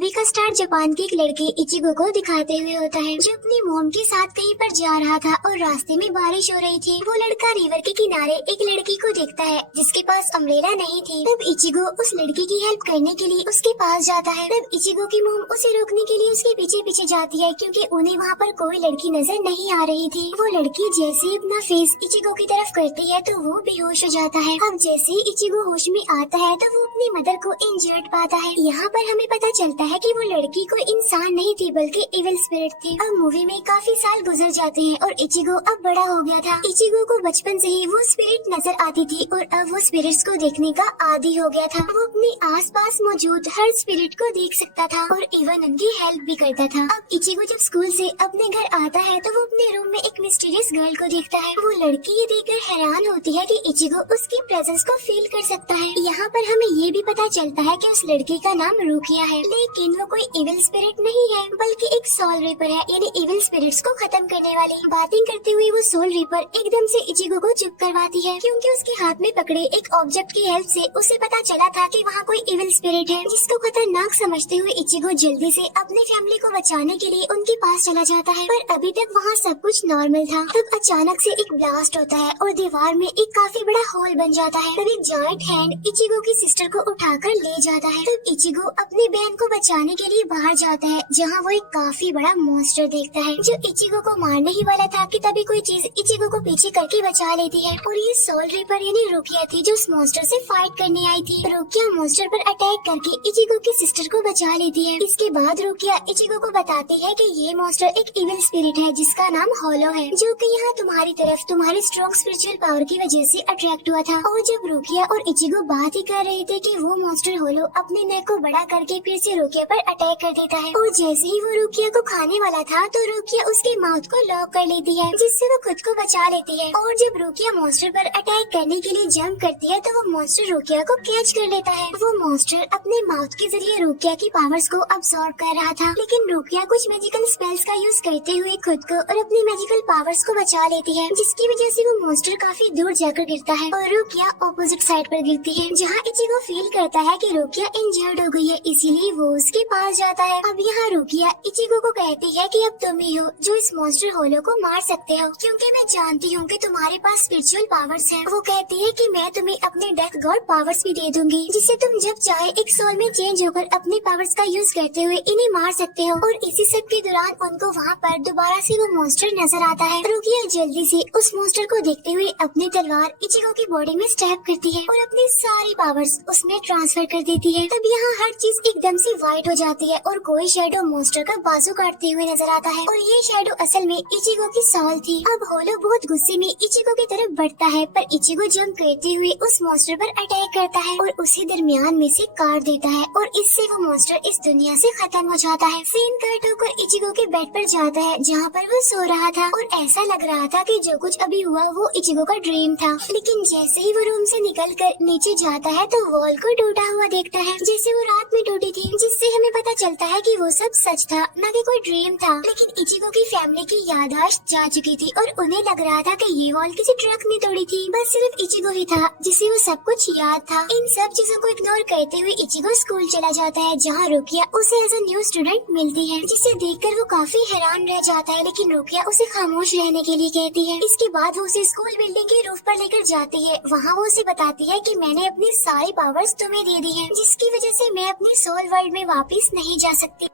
Movie का start Japan के एक लड़के इचिगो को दिखाते हुए होता है, जो अपनी मोम के साथ कहीं पर जा रहा था और रास्ते में बारिश हो रही थी। वो लड़का रिवर के किनारे एक लड़की को देखता है जिसके पास अम्ब्रेला नहीं थी। तब इचिगो उस लड़की की हेल्प करने के लिए उसके पास जाता है। तब इचिगो की मोम उसे रोकने के लिए उसके पीछे पीछे जाती है, क्योंकि उन्हें वहाँ पर कोई लड़की नजर नहीं आ रही थी। वो लड़की जैसे ही अपना फेस इचिगो की तरफ करती है तो वो बेहोश हो जाता है। अब जैसे ही इचिगो होश में आता है तो वो अपनी मदर को इंजर्ड पाता है। यहाँ पर हमें पता चलता है कि वो लड़की कोई इंसान नहीं थी बल्कि इविल स्पिरिट थी। अब मूवी में काफी साल गुजर जाते हैं और इचिगो अब बड़ा हो गया था। इचिगो को बचपन से ही वो स्पिरिट नजर आती थी और अब वो स्पिरिट्स को देखने का आदी हो गया था। वो अपने आसपास मौजूद हर स्पिरिट को देख सकता था और इवन उनकी हेल्प भी करता था। अब इचिगो जब स्कूल से अपने घर आता है तो वो अपने रूम में एक मिस्टीरियस गर्ल को देखता है। वो लड़की ये देखकर हैरान होती है कि इचिगो उसकी प्रेजेंस को फील कर सकता है। यहाँ पर हमें ये भी पता चलता है कि उस लड़की का नाम रुकिया है, लेकिन वो कोई इविल स्पिरिट नहीं है बल्कि एक सोल रीपर है, यानी इविल स्पिरिट्स को खत्म करने वाली। बातें करते हुए वो सोल रीपर एकदम से इचिगो को चुप करवाती है, क्योंकि उसके हाथ में पकड़े एक ऑब्जेक्ट की हेल्प से उसे पता चला था कि वहाँ कोई इविल स्पिरिट है, जिसको खतरनाक समझते हुए इचिगो जल्दी से अपने फैमिली को बचाने के लिए उनके पास चला जाता है। पर अभी तक वहाँ सब कुछ नॉर्मल था। तब अचानक से एक ब्लास्ट होता है और दीवार में एक काफी बड़ा होल बन जाता है। तब एक जॉइंट हैंड इचिगो की सिस्टर को उठाकर ले जाता है। तब इचिगो अपनी बहन को बचाने के लिए बाहर जाता है, जहाँ वो एक काफी बड़ा मॉन्स्टर देखता है जो इचिगो को मारने ही वाला था कि तभी कोई चीज इचिगो को पीछे करके बचा लेती है। और ये सोल रीपर यानी रुकिया थी जो उस मॉन्स्टर से फाइट करने आई थी। रुकिया मॉन्स्टर पर अटैक करके इचिगो की सिस्टर को बचा लेती है। इसके बाद रुकिया इचिगो को बताती है कि ये मॉन्स्टर एक इविल स्पिरिट है जिसका नाम होलो है, जो कि यहाँ तुम्हारी तरफ तुम्हारी स्ट्रॉन्ग स्पिरिचुअल पावर की वजह से अट्रैक्ट हुआ था। और जब रुकिया और इचिगो बात ही कर रहे थे कि वो मॉन्स्टर होलो अपने नेक को बड़ा करके फिर से रुकिया पर अटैक कर देता है। और जैसे ही वो रुकिया को खाने वाला था तो रुकिया उसके माउथ को लॉक कर लेती है, जिससे वो खुद को बचा लेती है। और जब रुकिया मॉन्स्टर पर अटैक करने के लिए जंप करती है तो वो मॉन्स्टर रुकिया को कैच कर लेता है। वो मॉन्स्टर अपने माउथ के जरिए रुकिया की पावर्स को अब्सॉर्ब कर रहा था, लेकिन रुकिया कुछ मैजिकल स्पेल्स का यूज करते हुए खुद को और अपनी मैजिकल पावर्स को बचा लेती है, जिसकी वजह से वो मॉन्स्टर काफी दूर जाकर गिरता है और रुकिया ऑपोजिट साइड पर गिरती है, जहाँ इचिगो फील करता है कि रुकिया इंजर्ड हो गई है, इसीलिए वो उसके पास जाता है। अब यहाँ रुकिया इचिगो को कहती है कि अब तुम ही हो जो इस मॉन्स्टर होलो को मार सकते हो, क्योंकि मैं जानती हूँ कि तुम्हारे पास स्पिरिचुअल पावर्स हैं। वो कहती है कि मैं तुम्हें अपने डेथ गॉड पावर्स भी दे दूंगी, जिससे तुम जब चाहे एक सोल में चेंज होकर अपने पावर्स का यूज करते हुए इन्हें मार सकते हो। और इसी सब के दौरान उनको वहाँ पर दोबारा से वो मॉन्स्टर नजर आता है। रुकिया जल्दी से उस मॉन्स्टर को देखते हुए अपनी तलवार इचिगो की बॉडी में स्टैब करती है और अपनी सारी पावर्स उसमें ट्रांसफर कर देती है। तब यहाँ हर चीज एकदम से वाइट हो जाती है और कोई शैडो मॉन्स्टर का बाजू काटते हुए नजर आता है, और ये शैडो असल में इचिगो की सोल थी। अब होलो बहुत गुस्से में इचिगो की तरफ बढ़ता है, पर इचिगो जंप करते हुए उस मॉन्स्टर पर अटैक करता है और उसी दरमियान में से काट देता है, और इससे वो मॉन्स्टर इस दुनिया से खत्म हो जाता है। सीन कट होकर इचिगो के बेड पर जाता है जहाँ पर वो सो रहा था, और ऐसा लग रहा था कि जो कुछ अभी हुआ वो इचिगो का ड्रीम था। लेकिन जैसे ही वो रूम से निकलकर नीचे जाता है तो वॉल को टूटा हुआ देखता है, जैसे वो रात में टूटी थी, जिससे हमें पता चलता है कि वो सब सच था, न कि कोई ड्रीम था। लेकिन इचिगो की फैमिली की याददाश्त जा चुकी थी और उन्हें लग रहा था कि ये वॉल किसी ट्रक ने तोड़ी थी। बस सिर्फ इचिगो ही था जिसे वो सब कुछ याद था। इन सब चीजों को इग्नोर करते हुए इचिगो स्कूल चला जाता है, जहाँ रुकिया उसे एज अ न्यू स्टूडेंट मिलती है, जिसे देखकर वो काफी हैरान रह जाता है। लेकिन रुकिया उसे खामोश रहने के लिए कहती है। इसके बाद वो उसे स्कूल बिल्डिंग के रूफ पर लेकर जाती है। वहाँ वो उसे बताती है कि मैंने अपनी सारी पावर्स तुम्हें दे दी हैं, जिसकी वजह से मैं अपनी सोल वर्ल्ड में वापस नहीं जा सकती।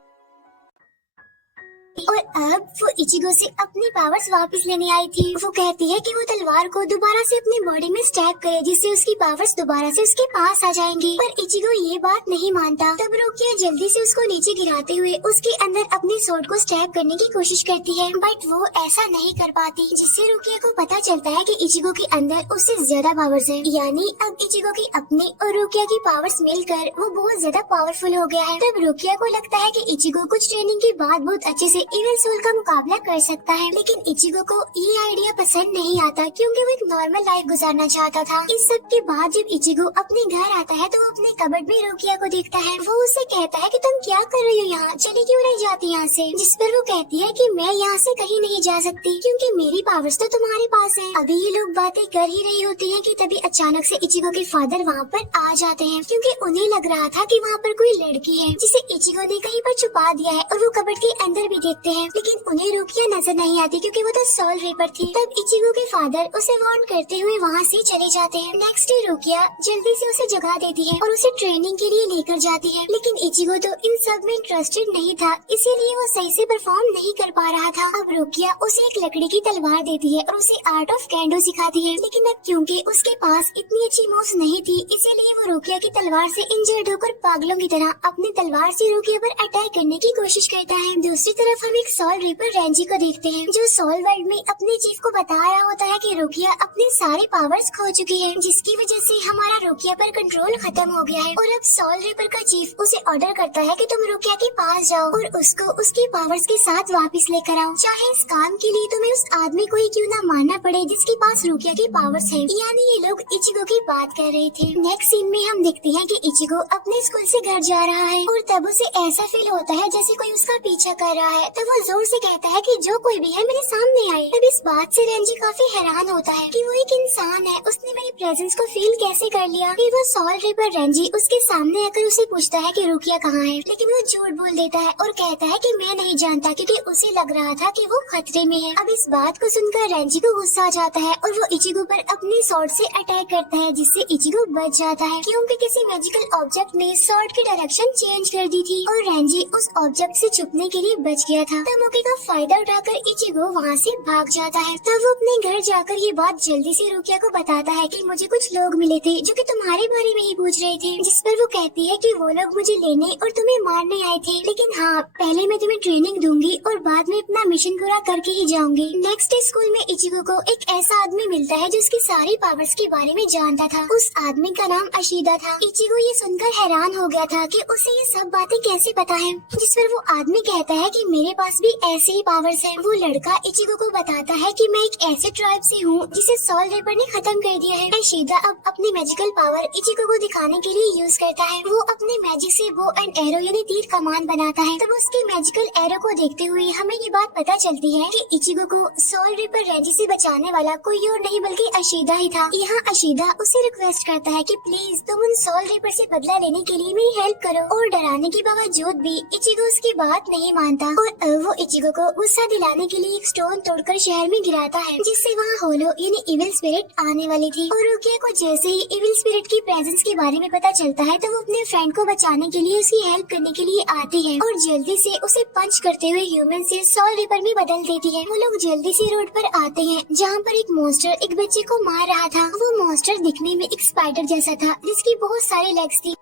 और अब वो इचिगो से अपनी पावर्स वापस लेने आई थी। वो कहती है कि वो तलवार को दोबारा से अपनी बॉडी में स्टैब करे, जिससे उसकी पावर्स दोबारा से उसके पास आ जाएंगी। पर इचिगो ये बात नहीं मानता। तब रुकिया जल्दी से उसको नीचे गिराते हुए उसके अंदर अपनी सोर्ड को स्टैब करने की कोशिश करती है, बट वो ऐसा नहीं कर पाती, जिससे रुकिया को पता चलता है कि इचिगो के अंदर उससे ज्यादा पावर्स है। यानी अब इचिगो की अपनी और रुकिया की पावर्स मिलकर वो बहुत ज्यादा पावरफुल हो गया है। तब रुकिया को लगता है कि इचिगो कुछ ट्रेनिंग के बाद बहुत अच्छे से इविल सोल का मुकाबला कर सकता है। लेकिन इचिगो को ये आइडिया पसंद नहीं आता क्योंकि वो एक नॉर्मल लाइफ गुजारना चाहता था। इस सब के बाद जब इचिगो अपने घर आता है तो वो अपने कबर्ड में रुकिया को देखता है। वो उसे कहता है कि तुम क्या कर रही हो यहाँ, चली क्यों नहीं जाती यहाँ से। जिस पर वो कहती है कि मैं यहाँ से कहीं नहीं जा सकती क्योंकि मेरी पावर्स तो तुम्हारे पास है। अभी ये लोग बातें कर ही रही होती है कि तभी अचानक से इचिगो के फादर वहाँ पर आ जाते हैं क्योंकि उन्हें लग रहा था कि वहाँ पर कोई लड़की है जिसे इचिगो ने कहीं पर छुपा दिया है और वो कबर्ड के अंदर भी देखते हैं, लेकिन उन्हें रुकिया नजर नहीं आती क्योंकि वो तो सोल रीपर थी। तब इचिगो के फादर उसे वार्न करते हुए वहाँ से चले जाते हैं। नेक्स्ट डे रुकिया जल्दी से उसे जगा देती है और उसे ट्रेनिंग के लिए लेकर जाती है, लेकिन इचिगो तो इन सब में इंटरेस्टेड नहीं था, इसीलिए वो सही से परफॉर्म नहीं कर पा रहा था। अब रुकिया उसे एक लकड़ी की तलवार देती है और उसे आर्ट ऑफ कैंडो सिखाती है, लेकिन अब क्योंकि उसके पास इतनी अच्छी मूव्स नहीं थी इसीलिए वो रुकिया की तलवार से इंजर्ड होकर पागलों की तरह अपनी तलवार से रुकिया पर अटैक करने की कोशिश करता है। दूसरी तरफ हम एक सोल रीपर रेंजी को देखते हैं जो सोल वर्ल्ड में अपने चीफ को बता रहा होता है कि रुकिया अपने सारे पावर्स खो चुकी है, जिसकी वजह से हमारा रुकिया पर कंट्रोल खत्म हो गया है। और अब सोल रीपर का चीफ उसे ऑर्डर करता है कि तुम रुकिया के पास जाओ और उसको उसके पावर्स के साथ वापस लेकर आओ, चाहे इस काम के लिए तुम्हें उस आदमी को ही क्यों ना मानना पड़े जिसके पास रुकिया के पावर्स है। यानी ये लोग इचिगो की बात कर रहे थे। नेक्स्ट सीन में हम देखते हैं कि इचिगो अपने स्कूल से घर जा रहा है और तब उसे ऐसा फील होता है जैसे कोई उसका पीछा कर रहा है। तो वो जोर से कहता है कि जो कोई भी है मेरे सामने आए। तब इस बात से रेंजी काफी हैरान होता है कि वो एक इंसान है, उसने मेरी प्रेजेंस को फील कैसे कर लिया। फिर वो सोल रीपर रेंजी उसके सामने आकर उसे पूछता है कि रुकिया कहाँ है, लेकिन वो झूठ बोल देता है और कहता है कि मैं नहीं जानता क्योंकि उसे लग रहा था कि वो खतरे में है। अब इस बात को सुनकर रेंजी को गुस्सा आ जाता है और वो इचिगो पर अपने स्वॉर्ड से अटैक करता है, जिससे इचिगो बच जाता है क्योंकि किसी मैजिकल ऑब्जेक्ट ने स्वॉर्ड की डायरेक्शन चेंज कर दी थी और रेंजी उस ऑब्जेक्ट से छुपने के लिए बच गया था। तब मौके का फायदा उठाकर इचिगो वहाँ से भाग जाता है। तब वो अपने घर जाकर ये बात जल्दी से रुकिया को बताता है कि मुझे कुछ लोग मिले थे जो कि तुम्हारे बारे में ही पूछ रहे थे, जिस पर वो कहती है कि वो लोग मुझे लेने और तुम्हें मारने आए थे, लेकिन हाँ पहले मैं तुम्हें ट्रेनिंग दूंगी और बाद में अपना मिशन पूरा करके ही जाऊंगी। नेक्स्ट स्कूल में इचिगो को एक ऐसा आदमी मिलता है जो उसकी सारी पावर्स के बारे में जानता था। उस आदमी का नाम अशीदा था। इचिगो ये सुनकर हैरान हो गया था कि उसे ये सब बातें कैसे पता है, जिस पर वो आदमी कहता है कि मेरे पास भी ऐसे ही पावर्स हैं। वो लड़का इचिगो को बताता है कि मैं एक ऐसे ट्राइब से हूँ जिसे सोल रीपर ने खत्म कर दिया है। अशीदा अब अपनी मैजिकल पावर इचिगो को दिखाने के लिए यूज करता है। वो अपने मैजिक से बो एंड एरो यानी तीर कमान बनाता है। तब उसके मैजिकल एरो को देखते हुए हमें ये बात पता चलती है कि इचिगो को सोल रीपर रेंजी से बचाने वाला कोई और नहीं बल्कि अशीदा ही था। यहाँ अशीदा उसे रिक्वेस्ट करता है कि प्लीज तुम उन सोल रीपर से बदला लेने के लिए मेरी हेल्प करो, और डराने के बावजूद भी इचिगो उसकी बात नहीं मानता और वो इचिगो को गुस्सा दिलाने के लिए एक स्टोन तोड़कर शहर में गिराता है, जिससे वहाँ होलो यानी इविल स्पिरिट आने वाली थी। और रुकिया को जैसे ही इविल स्पिरिट की प्रेजेंस के बारे में पता चलता है तो वो अपने फ्रेंड को बचाने के लिए उसकी हेल्प करने के लिए आती है और जल्दी से उसे पंच करते हुए ह्यूमन से सोल रीपर में बदल देती है। वो लोग जल्दी से रोड पर आते हैं जहाँ पर एक मॉन्स्टर एक बच्चे को मार रहा था। वो मॉन्स्टर दिखने में एक स्पाइडर जैसा था जिसकी बहुत सारे लेग्स थी।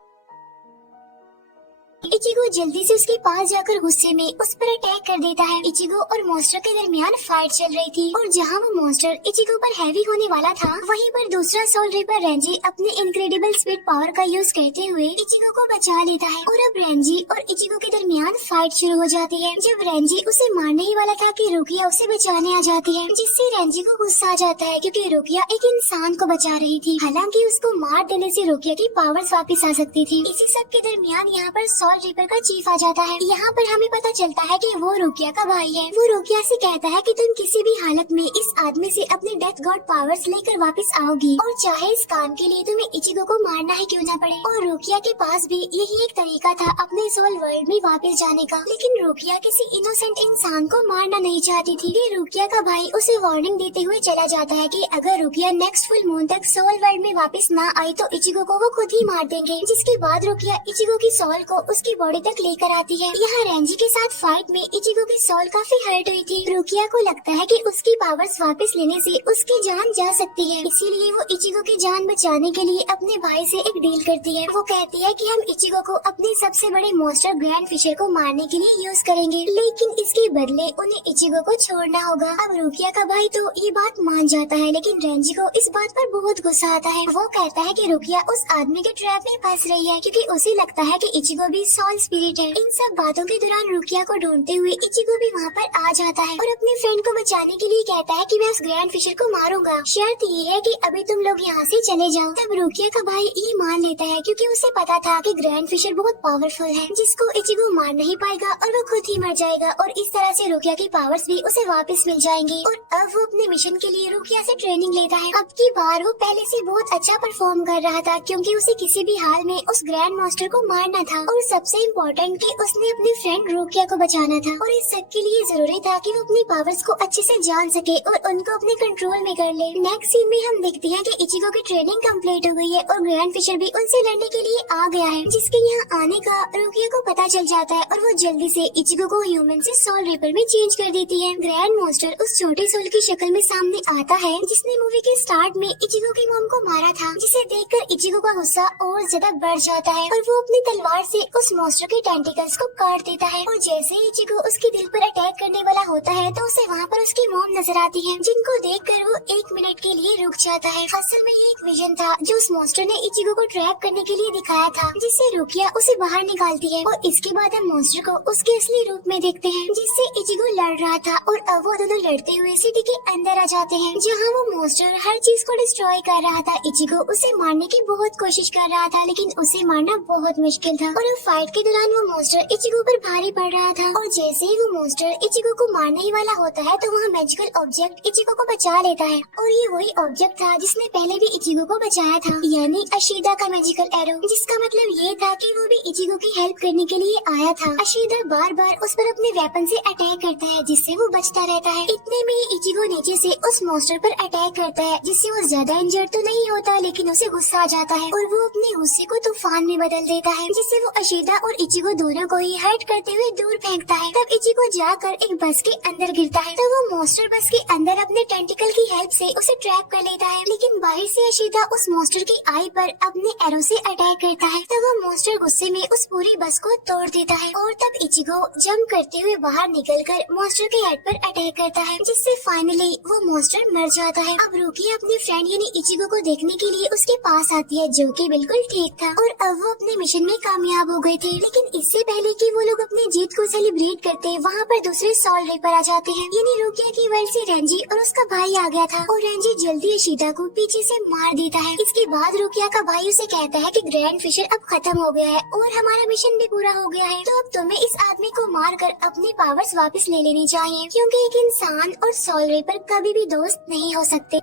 इचिगो जल्दी से उसके पास जाकर गुस्से में उस पर अटैक कर देता है। इचिगो और मॉन्स्टर के दरमियान फाइट चल रही थी और जहां वो मॉन्स्टर इचिगो पर हैवी होने वाला था, वहीं पर दूसरा सोल रीपर रेंजी अपने इनक्रेडिबल स्पीड पावर का यूज करते हुए इचिगो को बचा लेता है। और अब रेंजी और इचिगो के दरमियान फाइट शुरू हो जाती है। जब रेंजी उसे मारने ही वाला था कि रुकिया उसे बचाने आ जाती है, जिससे रेंजी को गुस्सा आ जाता है क्योंकि रुकिया एक इंसान को बचा रही थी। हालांकि उसको मार देने से रुकिया की पावर्स वापस आ सकती थी। इसी सब के दरमियान यहाँ पर सोल रीपर का चीफ आ जाता है। यहाँ पर हमें पता चलता है कि वो रुकिया का भाई है। वो रुकिया से कहता है कि तुम किसी भी हालत में इस आदमी से अपने डेथ गॉड पावर्स लेकर वापस आओगी और चाहे इस काम के लिए तुम्हें इचिगो को मारना ही क्यों न पड़े। और रुकिया के पास भी यही एक तरीका था अपने सोल वर्ल्ड में वापस जाने का, लेकिन रुकिया किसी इनोसेंट इंसान को मारना नहीं चाहती थी। फिर रुकिया का भाई उसे वार्निंग देते हुए चला जाता है कि अगर रुकिया नेक्स्ट फुल मून तक सोल वर्ल्ड में वापस ना आई तो इचिगो को वो खुद ही मार देंगे। जिसके बाद रुकिया इचिगो की सोल को उसकी बॉडी तक लेकर आती है। यहाँ रेंजी के साथ फाइट में इचिगो की सोल काफी हर्ट हुई थी। रुकिया को लगता है कि उसकी पावर्स वापस लेने से उसकी जान जा सकती है, इसीलिए वो इचिगो की जान बचाने के लिए अपने भाई से एक डील करती है। वो कहती है कि हम इचिगो को अपने सबसे बड़े मॉन्स्टर ग्रैंड फिशर को मारने के लिए यूज करेंगे, लेकिन इसके बदले उन्हें इचिगो को छोड़ना होगा। अब रुकिया का भाई तो ये बात मान जाता है, लेकिन रेंजी को इस बात पर बहुत गुस्सा आता है। वो कहता है कि रुकिया उस आदमी के ट्रैप में फंस रही है, क्योंकि उसे लगता है कि इचिगो भी सॉल स्पिरिट है। इन सब बातों के दौरान रुकिया को ढूंढते हुए इचिगो भी वहाँ पर आ जाता है और अपने फ्रेंड को बचाने के लिए कहता है कि मैं उस ग्रैंड फिशर को मारूंगा, शर्त ये है कि अभी तुम लोग यहाँ से चले जाओ। तब रुकिया का भाई ये मान लेता है, क्योंकि उसे पता था कि ग्रैंड फिशर बहुत पावरफुल है, जिसको इचिगो मार नहीं पाएगा और वो खुद ही मर जाएगा, और इस तरह से रुकिया की पावर्स भी उसे वापस मिल जाएंगी। और अब वो अपने मिशन के लिए रुकिया से ट्रेनिंग लेता है। अब की बार वो पहले से बहुत अच्छा परफॉर्म कर रहा था, क्योंकि उसे किसी भी हाल में उस ग्रैंड मास्टर को मारना था, और सबसे इम्पोर्टेंट कि उसने अपनी फ्रेंड रुकिया को बचाना था। और इस सब के लिए जरूरी था कि वो अपनी पावर्स को अच्छे से जान सके और उनको अपने कंट्रोल में कर ले। नेक्स्ट सीन में हम देखते हैं कि इचिगो की ट्रेनिंग कंप्लीट हो गई है और ग्रैंड फिशर भी उनसे लड़ने के लिए आ गया है, जिसके यहाँ आने का रुकिया को पता चल जाता है और वो जल्दी से इचिगो को ह्यूमन से सोल रिपर में चेंज कर देती है। ग्रैंड मास्टर उस छोटे सोल की शक्ल में सामने आता है, जिसने मूवी के स्टार्ट में इचिगो की मॉम को मारा था, जिसे देखकर इचिगो का गुस्सा और ज्यादा बढ़ जाता है और वो अपनी तलवार से उस मास्टर के टेंटिकल्स को काट देता है। और जैसे ही इचिगो उसके दिल पर अटैक करने वाला होता है तो उसे वहाँ पर उसकी मॉम नजर आती है, जिनको देखकर वो 1 मिनट के लिए रुक जाता है। असल में ये एक विजन था जो उस मास्टर ने इचिगो को ट्रैप करने के लिए दिखाया था, जिससे रुकिया उसे बाहर निकालती है। और इसके बाद हम मास्टर को उसके असली रूप में देखते हैं, जिससे इचिगो लड़ रहा था, और अब वो दोनों लड़ते हुए सिटी के अंदर आ जाते हैं, जहाँ वो मास्टर हर चीज को डिस्ट्रॉय कर रहा था। इचिगो उसे मारने की बहुत कोशिश कर रहा था, लेकिन उसे मारना बहुत मुश्किल था। और अब फाइट के दौरान वो मास्टर इचिगो पर भारी पड़ रहा था, और जैसे ही वो मास्टर इचिगो को मारने ही वाला होता है तो वहाँ मैजिकल ऑब्जेक्ट इचिगो को बचा लेता है। और ये वही ऑब्जेक्ट था जिसने पहले भी इचिगो को बचाया था, यानी अशीदा का मैजिकल एरो, जिसका मतलब ये था कि वो भी इचिगो की हेल्प करने के लिए आया था। अशीदा बार बार उस पर अपने वेपन से अटैक करता है, जिससे वो बचता रहता है। इतने में ही इचिगो नीचे से उस मॉन्स्टर पर अटैक करता है, जिससे वो ज्यादा इंजर्ड तो नहीं होता, लेकिन उसे गुस्सा आ जाता है और वो अपने गुस्से को तूफान में बदल देता है, जिससे वो अशीदा और इचिगो दोनों को ही हर्ट करते हुए दूर फेंकता है। तब इचिगो जाकर एक बस के अंदर गिरता है, तो वो मॉन्स्टर बस के अंदर अपने टेंटिकल की हेल्प से उसे ट्रैप कर लेता है, लेकिन बाहर से अशीदा उस मॉन्स्टर की आई पर अपने एरो से अटैक करता है। तब वो मॉन्स्टर गुस्से में उस पूरी बस को तोड़ देता है, और तब इचिगो जंप करते हुए बाहर निकलकर मॉन्स्टर के हेड पर अटैक करता है, जिससे फाइनली वो मॉन्स्टर मर जाता है। अब रुकी अपने फ्रेंड यानी इचिगो को देखने के लिए उसके पास आती है, जो कि बिल्कुल ठीक था, और अब वो अपने मिशन में कामयाब हो गए थे। लेकिन इससे पहले कि वो लोग अपनी जीत को सेलिब्रेट करते, वहाँ पर दूसरे सोल रिपर आ जाते हैं, यानी रुकिया की वर्ल्ड से रेंजी और उसका भाई आ गया था, और रेंजी जल्दी अशीदा को पीछे से मार देता है। इसके बाद रुकिया का भाई उसे कहता है कि ग्रैंड फिशर अब खत्म हो गया है और हमारा मिशन भी पूरा हो गया है, तो अब तुम्हें इस आदमी को मार कर अपनी पावर्स वापस ले लेनी चाहिए, क्योंकि एक इंसान और सोल रिपर कभी भी दोस्त नहीं हो सकते।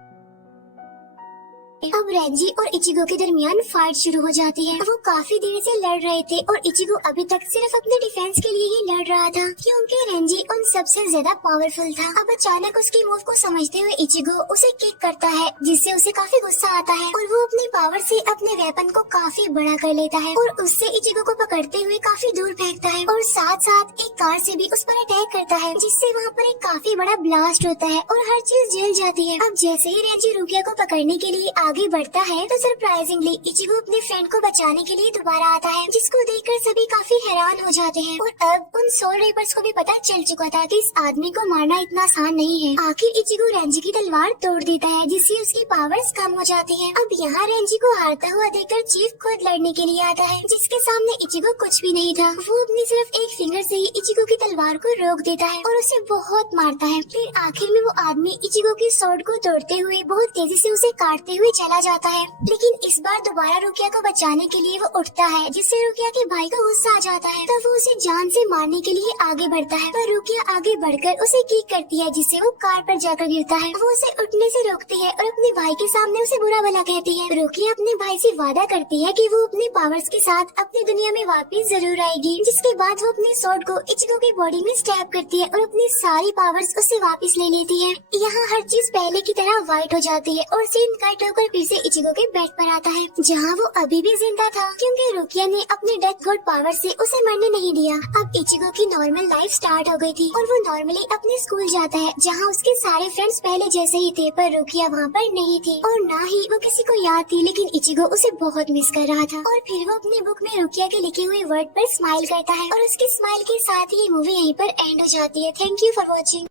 अब रेंजी और इचिगो के दरमियान फाइट शुरू हो जाती है। वो काफी देर से लड़ रहे थे और इचिगो अभी तक सिर्फ अपने डिफेंस के लिए ही लड़ रहा था, क्योंकि रेंजी उन सबसे ज्यादा पावरफुल था। अब अचानक उसकी मूव को समझते हुए इचिगो उसे किक करता है, जिससे उसे काफी गुस्सा आता है और वो अपनी पावर से अपने वेपन को काफी बड़ा कर लेता है और उससे इचिगो को पकड़ते हुए काफी दूर फेंकता है, और साथ साथ एक कार से भी उस पर अटैक करता है, जिससे वहाँ पर एक काफी बड़ा ब्लास्ट होता है और हर चीज जल जाती है। अब जैसे ही रेंजी रुकिया को पकड़ने के लिए आगे बढ़ता है तो सरप्राइजिंगली इचिगो अपने फ्रेंड को बचाने के लिए दोबारा आता है, जिसको देखकर सभी काफी हैरान हो जाते हैं। और अब उन सोल रिपर्स को भी पता चल चुका था कि इस आदमी को मारना इतना आसान नहीं है। आखिर इचिगो रेंजी की तलवार तोड़ देता है, जिससे उसकी पावर्स कम हो जाती हैं। अब यहाँ रेंजी को हारता हुआ देखकर चीफ खुद लड़ने के लिए आता है, जिसके सामने इचिगो कुछ भी नहीं था। वो अपनी सिर्फ एक फिंगर से ही इचिगो की तलवार को रोक देता है और उसे बहुत मारता है। फिर आखिर में वो आदमी इचिगो की स्वॉर्ड को तोड़ते हुए बहुत तेजी से उसे काटते हुए चला जाता है, लेकिन इस बार दोबारा रुकिया को बचाने के लिए वो उठता है, जिससे रुकिया के भाई को गुस्सा आ जाता है। तो वो उसे जान से मारने के लिए आगे बढ़ता है, पर रुकिया आगे बढ़कर उसे किक करती है, जिससे वो कार पर जाकर गिरता है। वो उसे उठने से रोकती है और अपने भाई के सामने उसे बुरा भला कहती है। रुकिया अपने भाई से वादा करती है कि वो अपने पावर्स के साथ अपनी दुनिया में वापस जरूर आएगी, जिसके बाद वो अपने स्वॉर्ड को इचिगो की बॉडी में स्टैब करती है और अपनी सारी पावर्स उससे वापस ले लेती है। यहाँ हर चीज पहले की तरह व्हाइट हो जाती है और सीन कट होकर फिर से इचिगो के बेड पर आता है, जहाँ वो अभी भी जिंदा था, क्योंकि रुकिया ने अपने डेथ गॉड पावर से उसे मरने नहीं दिया। अब इचिगो की नॉर्मल लाइफ स्टार्ट हो गई थी और वो नॉर्मली अपने स्कूल जाता है, जहाँ उसके सारे फ्रेंड्स पहले जैसे ही थे, पर रुकिया वहाँ पर नहीं थी और ना ही वो किसी को याद थी। लेकिन इचिगो उसे बहुत मिस कर रहा था और फिर वो अपने बुक में रुकिया के लिखे हुए वर्ड पर स्माइल करता है और उसके स्माइल के साथ ही ये मूवी यहीं पर एंड हो जाती है। Thank you for watching.